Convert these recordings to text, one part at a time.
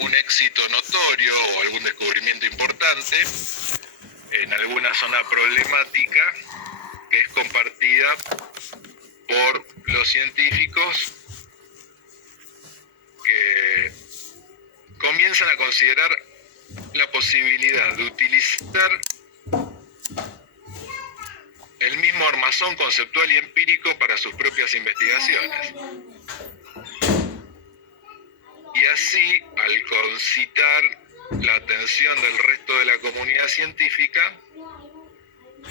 un éxito notorio o algún descubrimiento importante en alguna zona problemática que es compartida por los científicos que comienzan a considerar la posibilidad de utilizar el mismo armazón conceptual y empírico para sus propias investigaciones. Y así, al concitar la atención del resto de la comunidad científica,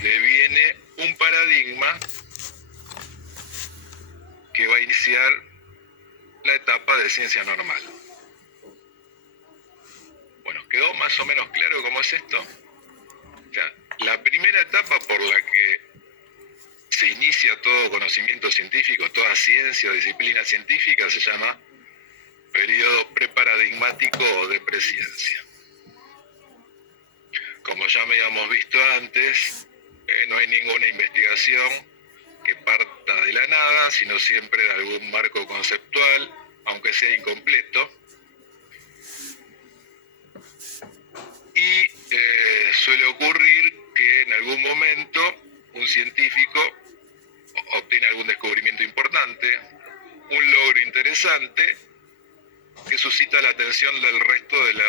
deviene un paradigma que va a iniciar la etapa de ciencia normal. Bueno, ¿quedó más o menos claro cómo es esto? O sea, la primera etapa por la que se inicia todo conocimiento científico, toda ciencia o disciplina científica se llama periodo preparadigmático o de presciencia. Como ya me habíamos visto antes, no hay ninguna investigación que parta de la nada, sino siempre de algún marco conceptual, aunque sea incompleto. Y suele ocurrir que en algún momento un científico obtiene algún descubrimiento importante, un logro interesante, que suscita la atención del resto de la,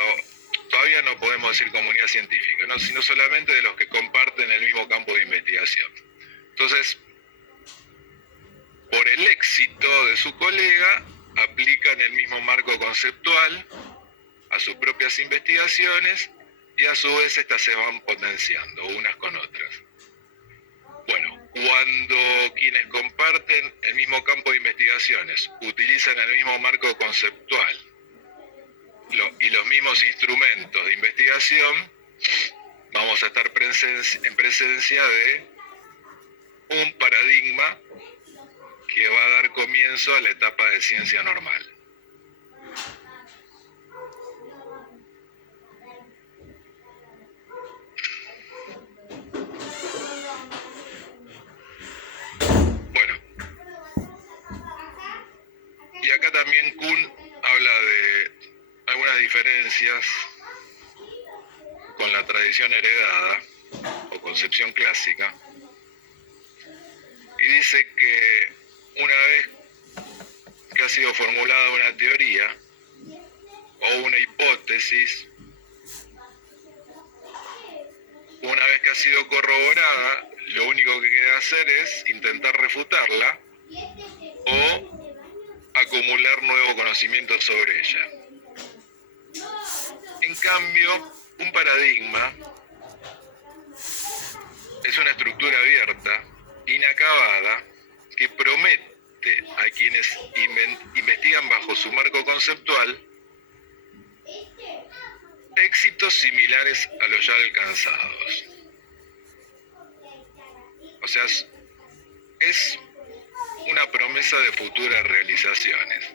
todavía no podemos decir comunidad científica, ¿no? Sino solamente de los que comparten el mismo campo de investigación. Entonces, por el éxito de su colega, aplican el mismo marco conceptual a sus propias investigaciones y a su vez estas se van potenciando unas con otras. Bueno, cuando quienes comparten el mismo campo de investigaciones utilizan el mismo marco conceptual y los mismos instrumentos de investigación, vamos a estar en presencia de un paradigma que va a dar comienzo a la etapa de ciencia normal. Bueno, y acá también Kuhn habla de algunas diferencias con la tradición heredada o concepción clásica, y dice que una vez que ha sido formulada una teoría o una hipótesis, una vez que ha sido corroborada, lo único que queda hacer es intentar refutarla o acumular nuevo conocimiento sobre ella. En cambio, un paradigma es una estructura abierta, inacabada, que promete a quienes investigan bajo su marco conceptual éxitos similares a los ya alcanzados. O sea, es una promesa de futuras realizaciones,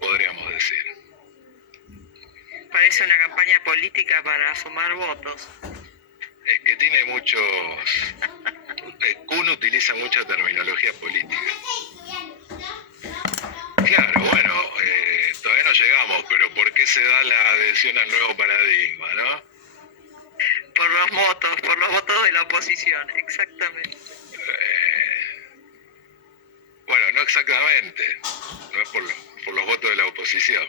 podríamos decir. Parece una campaña política para sumar votos. Es que tiene muchos... Kuhn utiliza mucha terminología política. Claro, bueno, todavía no llegamos, pero ¿por qué se da la adhesión al nuevo paradigma, no? Por los votos de la oposición, exactamente. Bueno, no exactamente, no es por los votos de la oposición,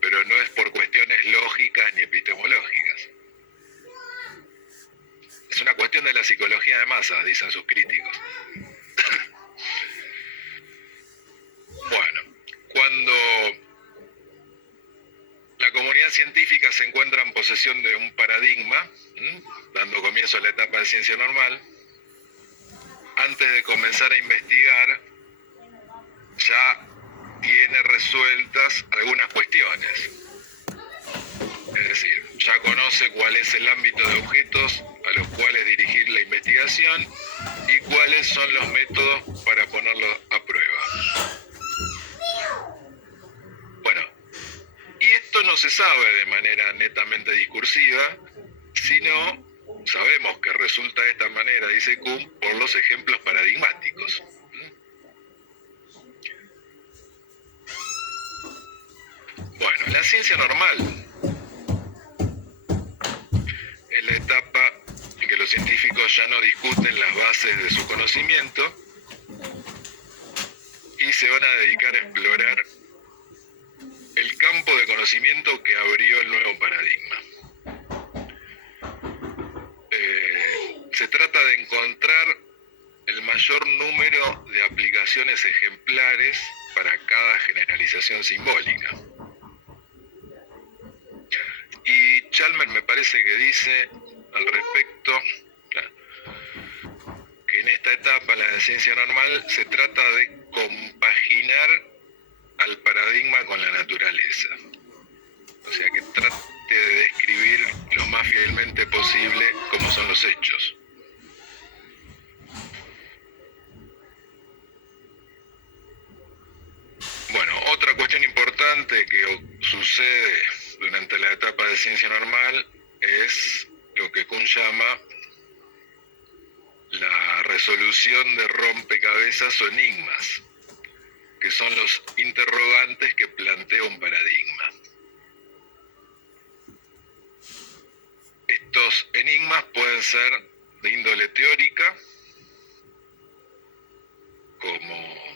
pero no es por cuestiones lógicas ni epistemológicas. Es una cuestión de la psicología de masas, dicen sus críticos. Bueno, cuando la comunidad científica se encuentra en posesión de un paradigma, dando comienzo a la etapa de ciencia normal, antes de comenzar a investigar, ya tiene resueltas algunas cuestiones. Es decir, ya conoce cuál es el ámbito de objetos a los cuales dirigir la investigación y cuáles son los métodos para ponerlo a prueba. Bueno, y esto no se sabe de manera netamente discursiva, sino sabemos que resulta de esta manera, dice Kuhn, por los ejemplos paradigmáticos. la ciencia normal. Es la etapa en que los científicos ya no discuten las bases de su conocimiento y se van a dedicar a explorar el campo de conocimiento que abrió el nuevo paradigma. Se trata de encontrar el mayor número de aplicaciones ejemplares para cada generalización simbólica. Y Chalmers me parece que dice al respecto que en esta etapa, la de ciencia normal, se trata de compaginar al paradigma con la naturaleza. O sea, que trate de describir lo más fielmente posible cómo son los hechos. Bueno, otra cuestión importante que sucede durante la etapa de ciencia normal es lo que Kuhn llama la resolución de rompecabezas o enigmas, que son los interrogantes que plantea un paradigma. Estos enigmas pueden ser de índole teórica, como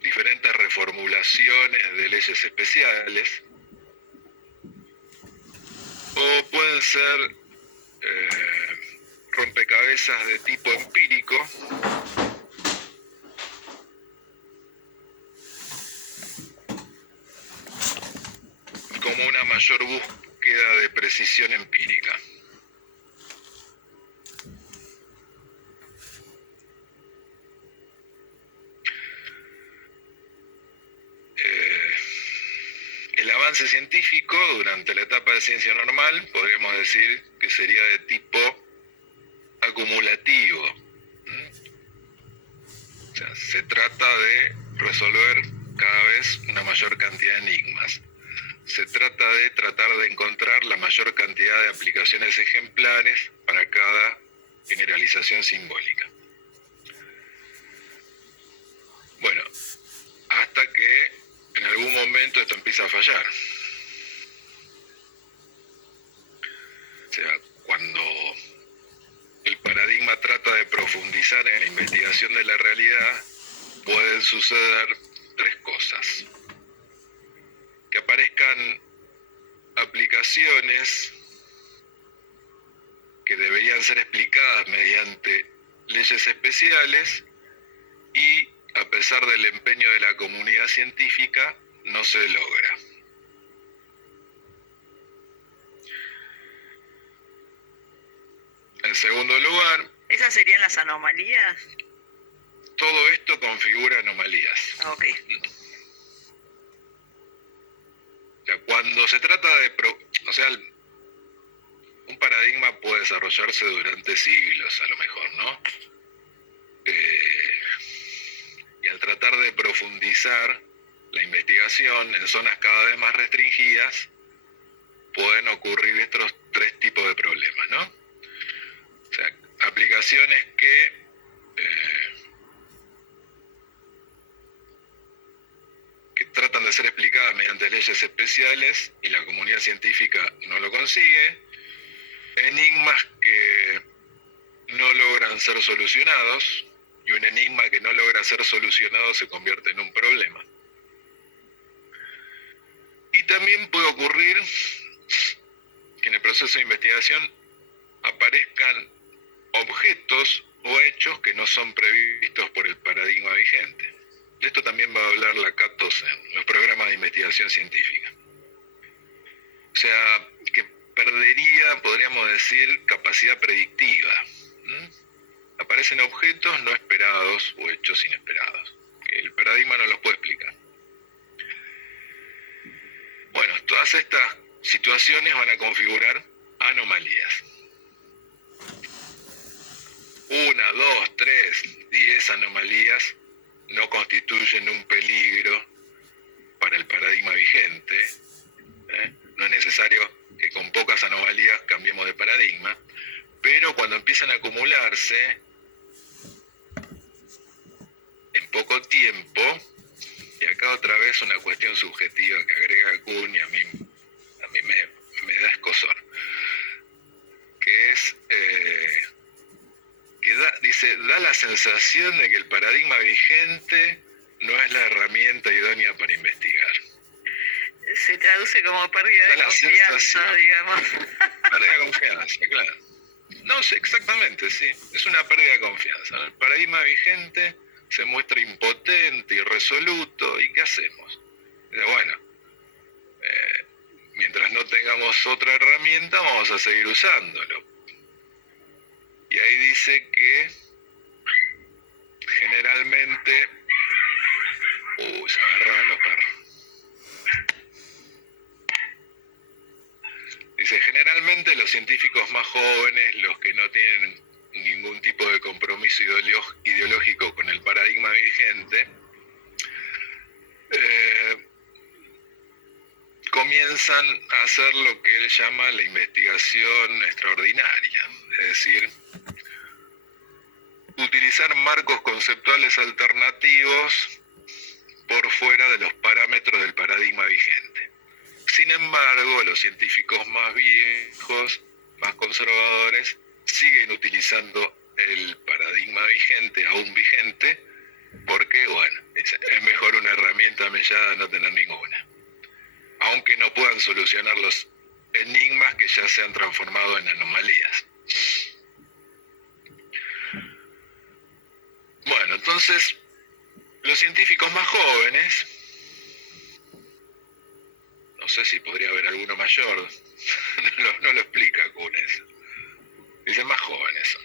diferentes reformulaciones de leyes especiales, o pueden ser rompecabezas de tipo empírico, como una mayor búsqueda de precisión empírica. El avance científico durante la etapa de ciencia normal podríamos decir que sería de tipo acumulativo. O sea, se trata de resolver cada vez una mayor cantidad de enigmas. Se trata de tratar de encontrar la mayor cantidad de aplicaciones ejemplares para cada generalización simbólica. Bueno, hasta que en algún momento esto empieza a fallar. O sea, cuando el paradigma trata de profundizar en la investigación de la realidad, pueden suceder tres cosas. Que aparezcan aplicaciones que deberían ser explicadas mediante leyes especiales y, a pesar del empeño de la comunidad científica, no se logra. En segundo lugar, ¿Esas serían las anomalías? todo esto configura anomalías. Ok. O sea, cuando se trata de... un paradigma puede desarrollarse durante siglos, a lo mejor, ¿no? Y al tratar de profundizar la investigación en zonas cada vez más restringidas, pueden ocurrir estos tres tipos de problemas, ¿no? O sea, aplicaciones que tratan de ser explicadas mediante leyes especiales y la comunidad científica no lo consigue, enigmas que no logran ser solucionados, y un enigma que no logra ser solucionado se convierte en un problema. Y también puede ocurrir que en el proceso de investigación aparezcan objetos o hechos que no son previstos por el paradigma vigente. De esto también va a hablar la CAT-12 en los programas de investigación científica. O sea, que perdería, podríamos decir, capacidad predictiva. Aparecen objetos no esperados o hechos inesperados, que el paradigma no los puede explicar. Bueno, todas estas situaciones van a configurar anomalías. 1, 2, 3, 10 anomalías no constituyen un peligro para el paradigma vigente. No es necesario que con pocas anomalías cambiemos de paradigma, pero cuando empiezan a acumularse en poco tiempo, y acá otra vez una cuestión subjetiva que agrega Kuhn y a mí me da escozor, que es que dice, da la sensación de que el paradigma vigente no es la herramienta idónea para investigar. Se traduce como pérdida de confianza, digamos. Pérdida de confianza, claro. No sé, exactamente, sí. Es una pérdida de confianza. El paradigma vigente se muestra impotente, irresoluto, ¿y qué hacemos? Bueno, mientras no tengamos otra herramienta, vamos a seguir usándolo. Y ahí dice que generalmente... se agarraron los perros. Dice, generalmente los científicos más jóvenes, los que no tienen ningún tipo de compromiso ideológico con el paradigma vigente, comienzan a hacer lo que él llama la investigación extraordinaria, es decir, utilizar marcos conceptuales alternativos por fuera de los parámetros del paradigma vigente. Sin embargo, los científicos más viejos, más conservadores, siguen utilizando el paradigma vigente, aún vigente, porque, bueno, es mejor una herramienta mellada a no tener ninguna. Aunque no puedan solucionar los enigmas que ya se han transformado en anomalías. Bueno, entonces, los científicos más jóvenes, no sé si podría haber alguno mayor, no lo explica Kuhn eso. Dice más jóvenes son.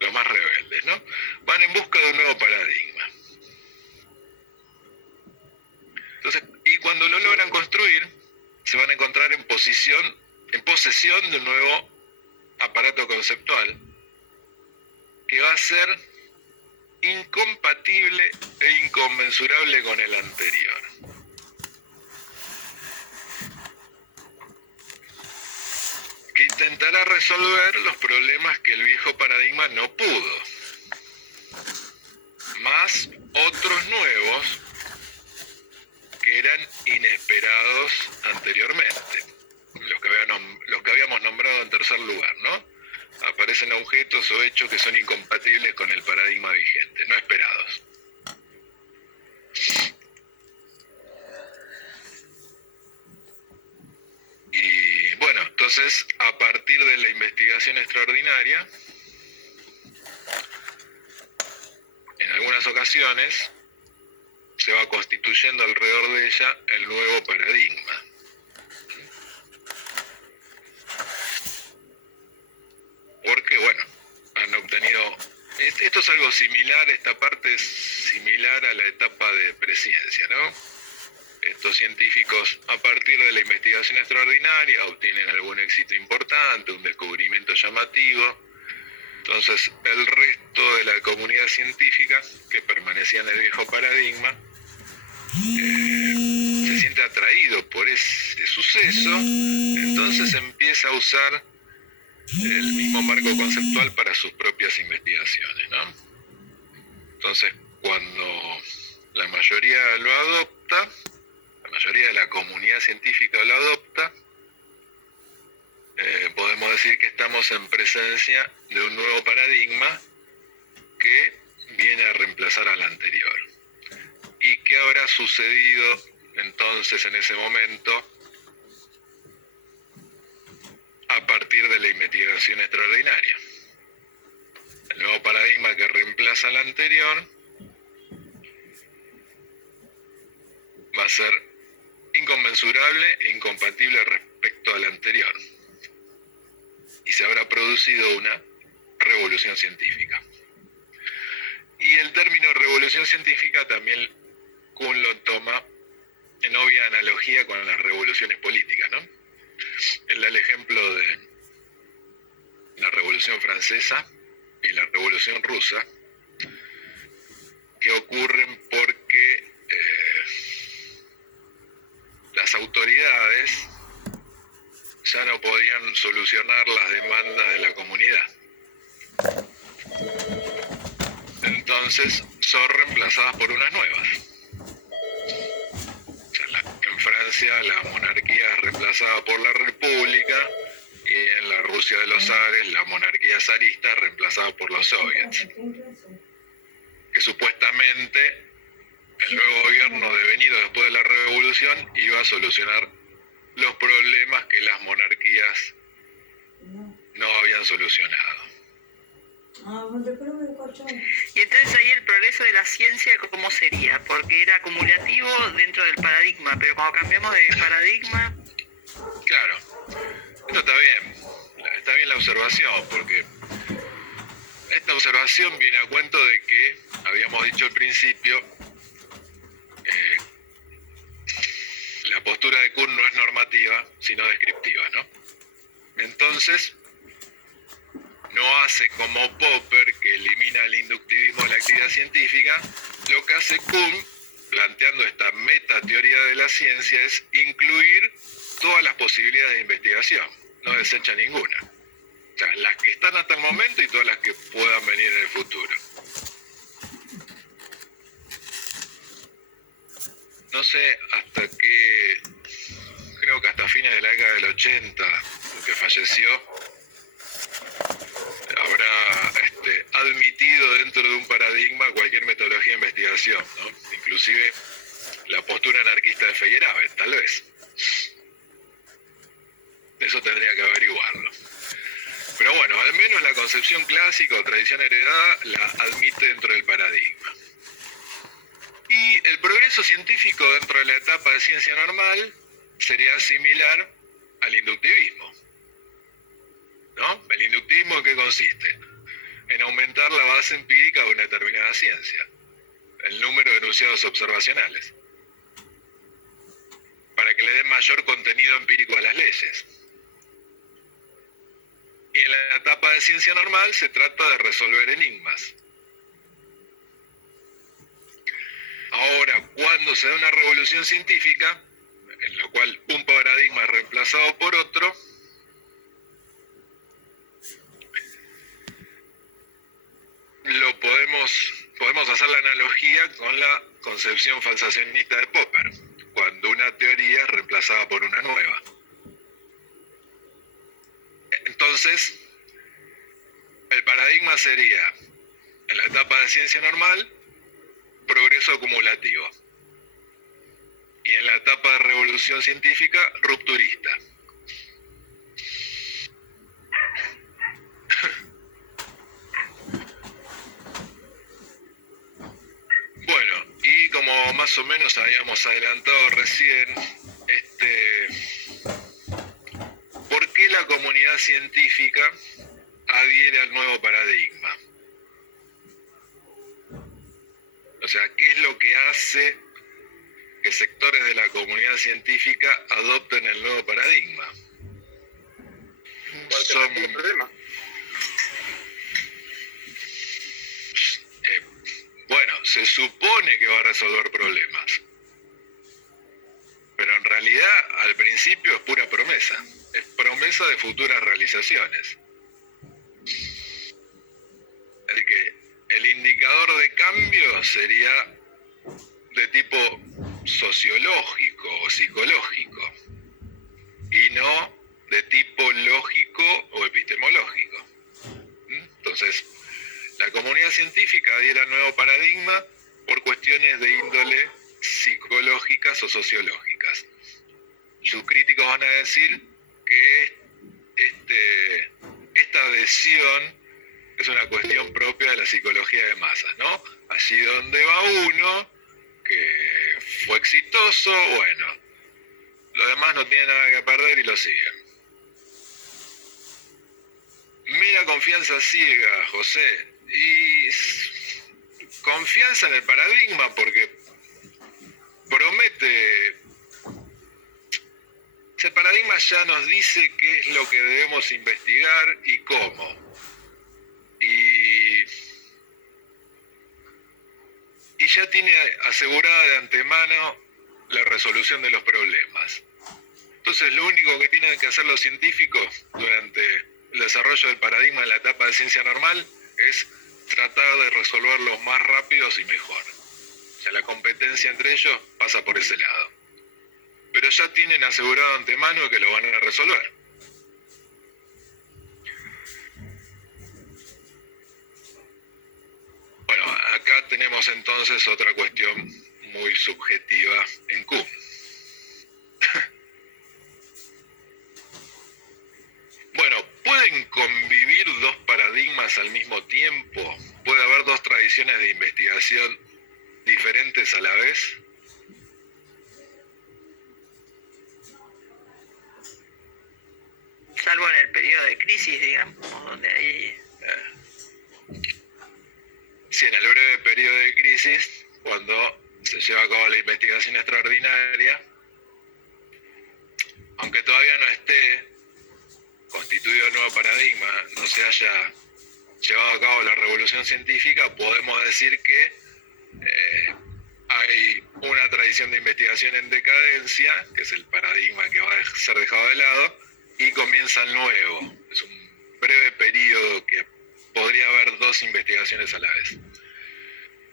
Los más rebeldes, ¿no? Van en busca de un nuevo paradigma. Entonces, y cuando lo logran construir, se van a encontrar en posesión de un nuevo aparato conceptual que va a ser incompatible e inconmensurable con el anterior. Que intentará resolver los problemas que el viejo paradigma no pudo, más otros nuevos que eran inesperados anteriormente, los que habíamos nombrado en tercer lugar, ¿no? Aparecen objetos o hechos que son incompatibles con el paradigma vigente, no esperados. Y bueno, entonces, a partir de la investigación extraordinaria, en algunas ocasiones, se va constituyendo alrededor de ella el nuevo paradigma. Porque, bueno, han obtenido... Esto es algo similar, esta parte es similar a la etapa de presciencia, ¿no? Estos científicos, a partir de la investigación extraordinaria, obtienen algún éxito importante, un descubrimiento llamativo. Entonces, el resto de la comunidad científica, que permanecía en el viejo paradigma, se siente atraído por ese suceso, entonces empieza a usar el mismo marco conceptual para sus propias investigaciones, ¿no? Entonces, cuando la mayoría lo adopta, la mayoría de la comunidad científica lo adopta, podemos decir que estamos en presencia de un nuevo paradigma que viene a reemplazar al anterior. ¿Y qué habrá sucedido entonces en ese momento a partir de la investigación extraordinaria? El nuevo paradigma que reemplaza al anterior va a ser inconmensurable e incompatible respecto al anterior. Y se habrá producido una revolución científica. Y el término revolución científica también Kuhn lo toma en obvia analogía con las revoluciones políticas, ¿no? Él da el ejemplo de la Revolución Francesa y la Revolución Rusa, que ocurren porque las autoridades ya no podían solucionar las demandas de la comunidad. Entonces son reemplazadas por unas nuevas. O sea, en Francia la monarquía es reemplazada por la república, y en la Rusia de los zares la monarquía zarista es reemplazada por los soviets. Que supuestamente el nuevo gobierno devenido después de la revolución iba a solucionar los problemas que las monarquías no habían solucionado. Y entonces ahí el progreso de la ciencia, ¿cómo sería? Porque era acumulativo dentro del paradigma, pero cuando cambiamos de paradigma... Claro, esto está bien la observación, porque esta observación viene a cuento de que, habíamos dicho al principio, la postura de Kuhn no es normativa, sino descriptiva, ¿no? Entonces, no hace como Popper, que elimina el inductivismo de la actividad científica. Lo que hace Kuhn, planteando esta metateoría de la ciencia, es incluir todas las posibilidades de investigación, no desecha ninguna. O sea, las que están hasta el momento y todas las que puedan venir en el futuro. No sé hasta qué, creo que hasta fines de la década del 80, que falleció, habrá admitido dentro de un paradigma cualquier metodología de investigación, ¿no? Inclusive la postura anarquista de Feyerabend, tal vez. Eso tendría que averiguarlo. Pero bueno, al menos la concepción clásica o tradición heredada la admite dentro del paradigma. Y el progreso científico dentro de la etapa de ciencia normal sería similar al inductivismo, ¿no? ¿El inductivismo en qué consiste? En aumentar la base empírica de una determinada ciencia, el número de enunciados observacionales, para que le den mayor contenido empírico a las leyes. Y en la etapa de ciencia normal se trata de resolver enigmas. Ahora, cuando se da una revolución científica, en la cual un paradigma es reemplazado por otro, podemos hacer la analogía con la concepción falsacionista de Popper, cuando una teoría es reemplazada por una nueva. Entonces, el paradigma sería, en la etapa de ciencia normal, progreso acumulativo. Y en la etapa de revolución científica, rupturista. Bueno, y como más o menos habíamos adelantado recién, ¿por qué la comunidad científica adhiere al nuevo paradigma? O sea, ¿qué es lo que hace que sectores de la comunidad científica adopten el nuevo paradigma? ¿Cuál es el problema? Bueno, se supone que va a resolver problemas, pero en realidad al principio es pura promesa, es promesa de futuras realizaciones. Así que el indicador de cambio sería de tipo sociológico o psicológico y no de tipo lógico o epistemológico. Entonces, la comunidad científica adhiere al nuevo paradigma por cuestiones de índole psicológicas o sociológicas. Sus críticos van a decir que esta adhesión es una cuestión propia de la psicología de masas, ¿no? Allí donde va uno, que fue exitoso, bueno, los demás no tienen nada que perder y lo siguen. Mera confianza ciega, José, y confianza en el paradigma porque promete. El paradigma ya nos dice qué es lo que debemos investigar y cómo. Y ya tiene asegurada de antemano la resolución de los problemas. Entonces lo único que tienen que hacer los científicos durante el desarrollo del paradigma en la etapa de ciencia normal es tratar de resolverlos más rápidos y mejor. O sea, la competencia entre ellos pasa por ese lado. Pero ya tienen asegurado de antemano que lo van a resolver. Bueno, acá tenemos entonces otra cuestión muy subjetiva en Q. Bueno, ¿pueden convivir dos paradigmas al mismo tiempo? ¿Puede haber dos tradiciones de investigación diferentes a la vez? Salvo en el periodo de crisis, digamos, donde ahí... Sí, en el breve periodo de crisis, cuando se lleva a cabo la investigación extraordinaria, aunque todavía no esté constituido el nuevo paradigma, no se haya llevado a cabo la revolución científica, podemos decir que hay una tradición de investigación en decadencia, que es el paradigma que va a ser dejado de lado, y comienza el nuevo. Es un breve periodo que podría haber dos investigaciones a la vez.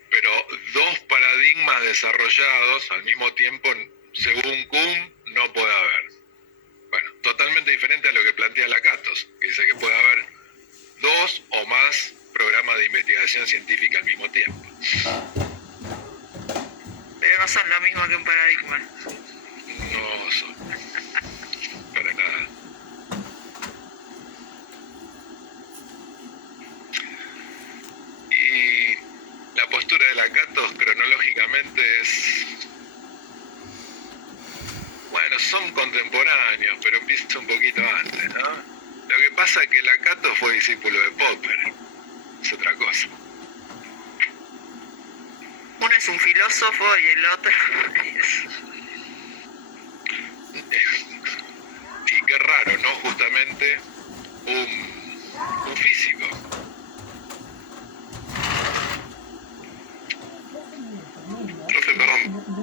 Pero dos paradigmas desarrollados al mismo tiempo, según Kuhn, no puede haber. Bueno, totalmente diferente a lo que plantea Lakatos, que dice que puede haber dos o más programas de investigación científica al mismo tiempo. Pero no son lo mismo que un paradigma. No son. Para nada. Y la postura de Lakatos cronológicamente es... Bueno, son contemporáneos, pero empieza un poquito antes, ¿no? Lo que pasa es que Lakatos fue discípulo de Popper. Es otra cosa. Uno es un filósofo y el otro es... Y qué raro, ¿no? Justamente un físico. Profe, perdón,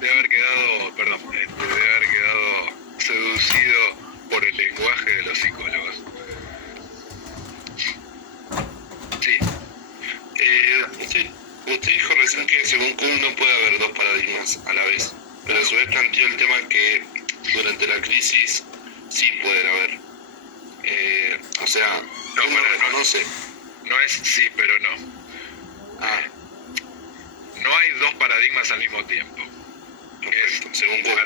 Debe haber quedado seducido por el lenguaje de los psicólogos. Sí. Usted dijo recién que según Kuhn no puede haber dos paradigmas a la vez, pero a su vez planteó el tema que durante la crisis sí pueden haber. O sea, No, Kuhn no reconoce. No es sí, pero no. No hay dos paradigmas al mismo tiempo. Es según Kuhn.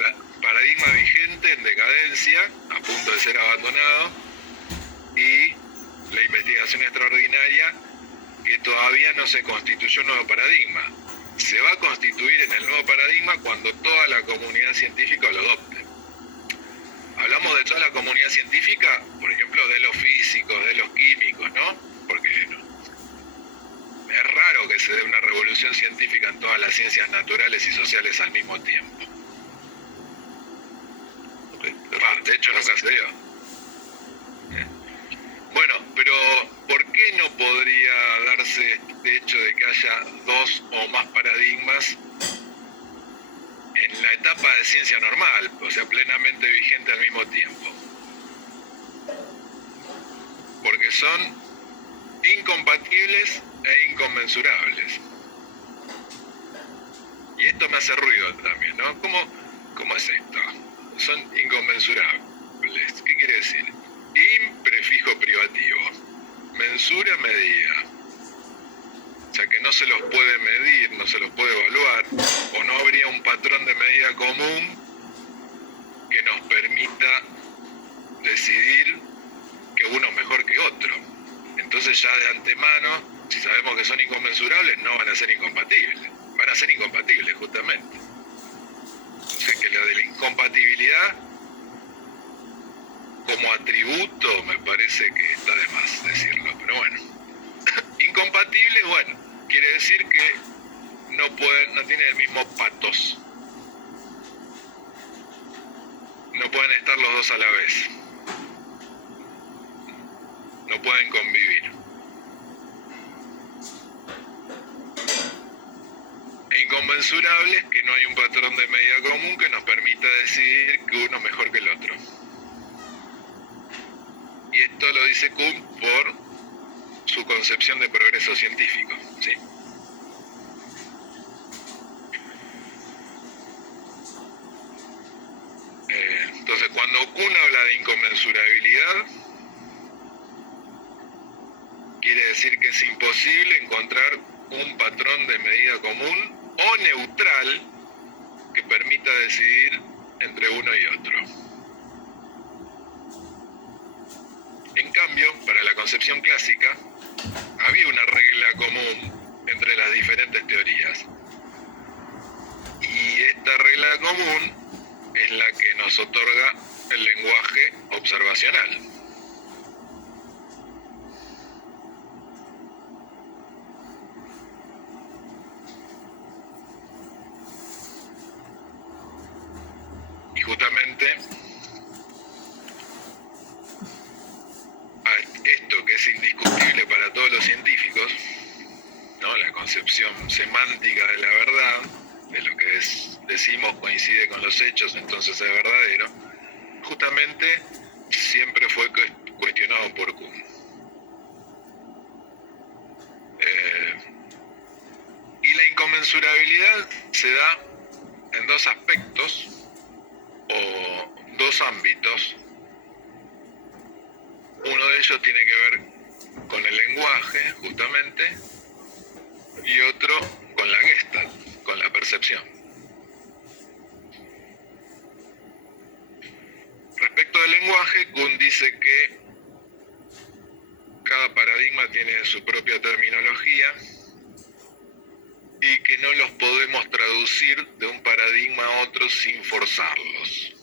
Paradigma vigente en decadencia, a punto de ser abandonado, y la investigación extraordinaria, que todavía no se constituyó un nuevo paradigma. Se va a constituir en el nuevo paradigma cuando toda la comunidad científica lo adopte. Hablamos de toda la comunidad científica, por ejemplo, de los físicos, de los químicos, ¿no? Porque es raro que se dé una revolución científica en todas las ciencias naturales y sociales al mismo tiempo. De hecho, nunca se dio. Bueno, pero ¿por qué no podría darse este hecho de que haya dos o más paradigmas en la etapa de ciencia normal, o sea, plenamente vigente al mismo tiempo? Porque son incompatibles e inconmensurables. Y esto me hace ruido también, ¿no? ¿Cómo es esto? Son inconmensurables. ¿Qué quiere decir? Prefijo privativo. Mensura, medida. O sea que no se los puede medir, no se los puede evaluar, o no habría un patrón de medida común que nos permita decidir que uno es mejor que otro. Entonces ya de antemano, si sabemos que son inconmensurables, no van a ser incompatibles. Van a ser incompatibles justamente. O sea que lo de la incompatibilidad como atributo me parece que está de más decirlo, pero bueno. Incompatibles, bueno, quiere decir que no tienen el mismo patos. No pueden estar los dos a la vez. No pueden convivir. E inconmensurables, que no hay un patrón de medida común que nos permita decidir que uno es mejor que el otro. Y esto lo dice Kuhn por su su concepción de progreso científico, ¿sí? Entonces, cuando Kuhn habla de inconmensurabilidad, quiere decir que es imposible encontrar un patrón de medida común o neutral que permita decidir entre uno y otro. En cambio, para la concepción clásica, había una regla común entre las diferentes teorías. Y esta regla común es la que nos otorga el lenguaje observacional. Y justamente esto que es indiscutible para todos los científicos, ¿no? La concepción semántica de la verdad, de lo que decimos coincide con los hechos, entonces es verdadero, justamente siempre fue cuestionado por Kuhn. Y la inconmensurabilidad se da en dos aspectos o dos ámbitos. Uno de ellos tiene que ver con el lenguaje, justamente, y otro con la Gestalt, con la percepción. Respecto del lenguaje, Kuhn dice que cada paradigma tiene su propia terminología y que no los podemos traducir de un paradigma a otro sin forzarlos.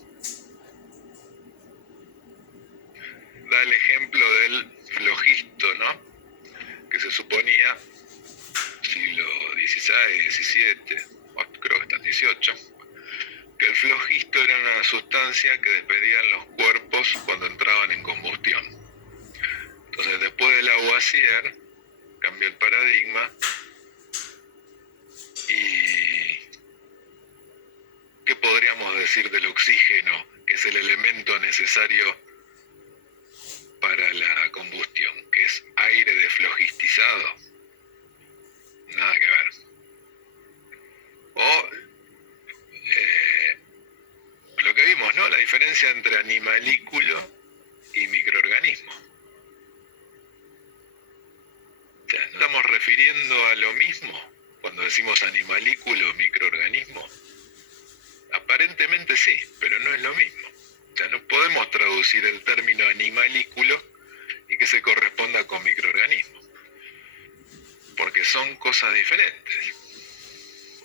Da el ejemplo del flogisto, ¿no? Que se suponía, siglo XVI, XVII, creo que hasta el XVIII, que el flogisto era una sustancia que despedían los cuerpos cuando entraban en combustión. Entonces, después del Lavoisier, cambió el paradigma y ¿qué podríamos decir del oxígeno, que es el elemento necesario para la combustión, que es aire desflogistizado? Nada que ver. O lo que vimos, ¿no? La diferencia entre animalículo y microorganismo. O sea, ¿no estamos refiriendo a lo mismo cuando decimos animalículo o microorganismo? Aparentemente sí, pero no es lo mismo. O sea, no podemos traducir el término animalículo y que se corresponda con microorganismo, porque son cosas diferentes.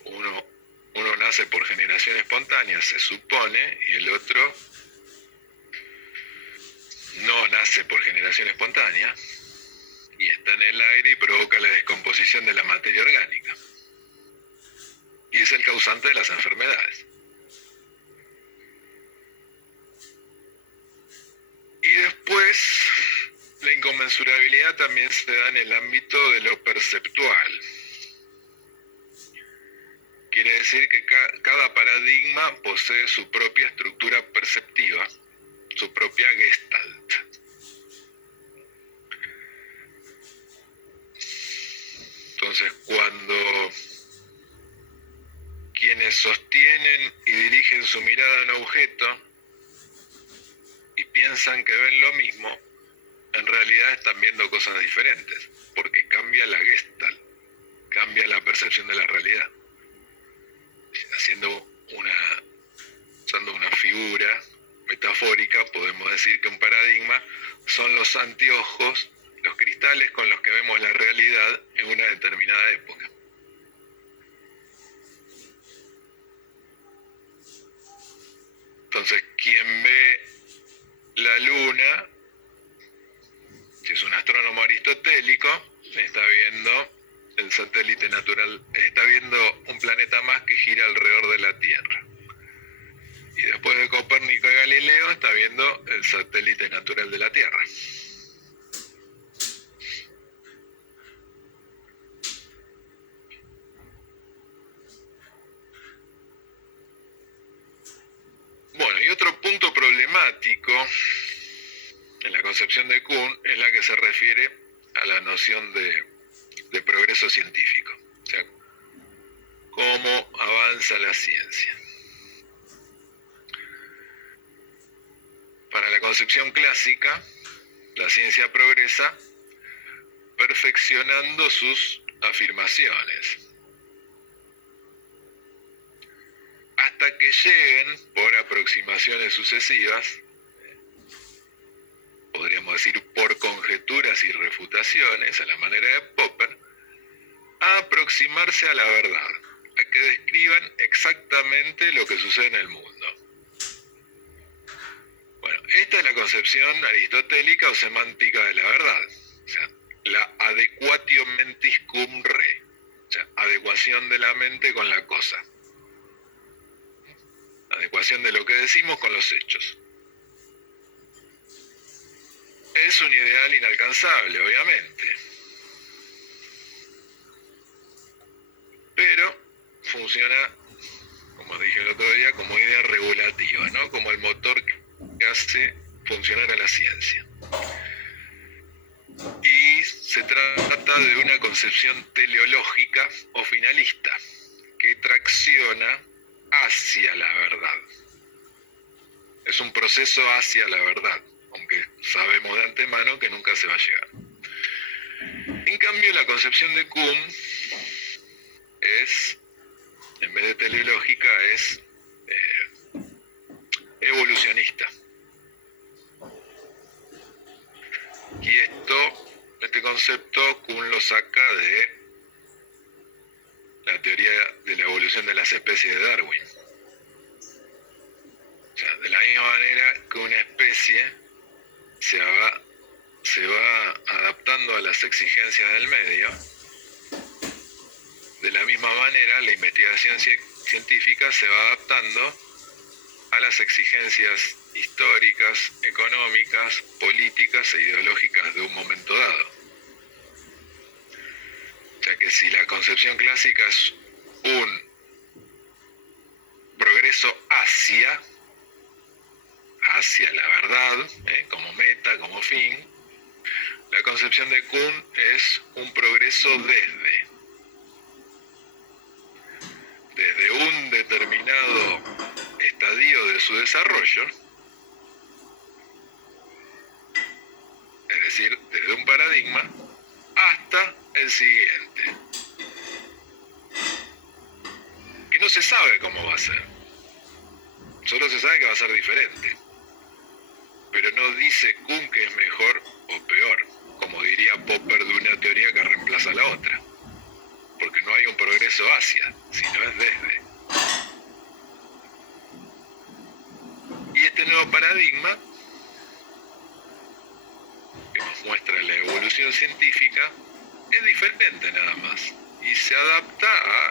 Uno nace por generación espontánea, se supone, y el otro no nace por generación espontánea y está en el aire y provoca la descomposición de la materia orgánica. Y es el causante de las enfermedades. Y después, la inconmensurabilidad también se da en el ámbito de lo perceptual. Quiere decir que cada paradigma posee su propia estructura perceptiva, su propia Gestalt. Entonces, cuando quienes sostienen y dirigen su mirada a un objeto y piensan que ven lo mismo, en realidad están viendo cosas diferentes, porque cambia la Gestalt, cambia la percepción de la realidad. Usando una figura metafórica, podemos decir que un paradigma son los anteojos, los cristales con los que vemos la realidad en una determinada época. Entonces, quien ve la luna, si es un astrónomo aristotélico, está viendo el satélite natural, está viendo un planeta más que gira alrededor de la Tierra. Y después de Copérnico y Galileo, está viendo el satélite natural de la Tierra. Bueno, y otro punto problemático en la concepción de Kuhn es la que se refiere a la noción de progreso científico. O sea, cómo avanza la ciencia. Para la concepción clásica, la ciencia progresa perfeccionando sus afirmaciones, hasta que lleguen, por aproximaciones sucesivas, podríamos decir por conjeturas y refutaciones, a la manera de Popper, a aproximarse a la verdad, a que describan exactamente lo que sucede en el mundo. Bueno, esta es la concepción aristotélica o semántica de la verdad, o sea, la adequatio mentis cum re, o sea, adecuación de la mente con la cosa, adecuación de lo que decimos con los hechos. Es un ideal inalcanzable, obviamente, pero funciona, como dije el otro día, como idea regulativa, ¿no? Como el motor que hace funcionar a la ciencia. Y se trata de una concepción teleológica o finalista que tracciona hacia la verdad. Es un proceso hacia la verdad, aunque sabemos de antemano que nunca se va a llegar. En cambio, la concepción de Kuhn es, en vez de teleológica, es evolucionista. Y este concepto Kuhn lo saca de la teoría de la evolución de las especies de Darwin. O sea, de la misma manera que una especie se va adaptando a las exigencias del medio, de la misma manera la investigación científica se va adaptando a las exigencias históricas, económicas, políticas e ideológicas de un momento dado. O sea que si la concepción clásica es un progreso hacia la verdad, como meta, como fin, la concepción de Kuhn es un progreso desde un determinado estadio de su desarrollo, es decir, desde un paradigma hasta el siguiente, que no se sabe cómo va a ser, solo se sabe que va a ser diferente, pero no dice Kuhn que es mejor o peor, como diría Popper de una teoría que reemplaza a la otra, porque no hay un progreso hacia, sino es desde. Y este nuevo paradigma, que nos muestra la evolución científica, es diferente nada más, y se adapta a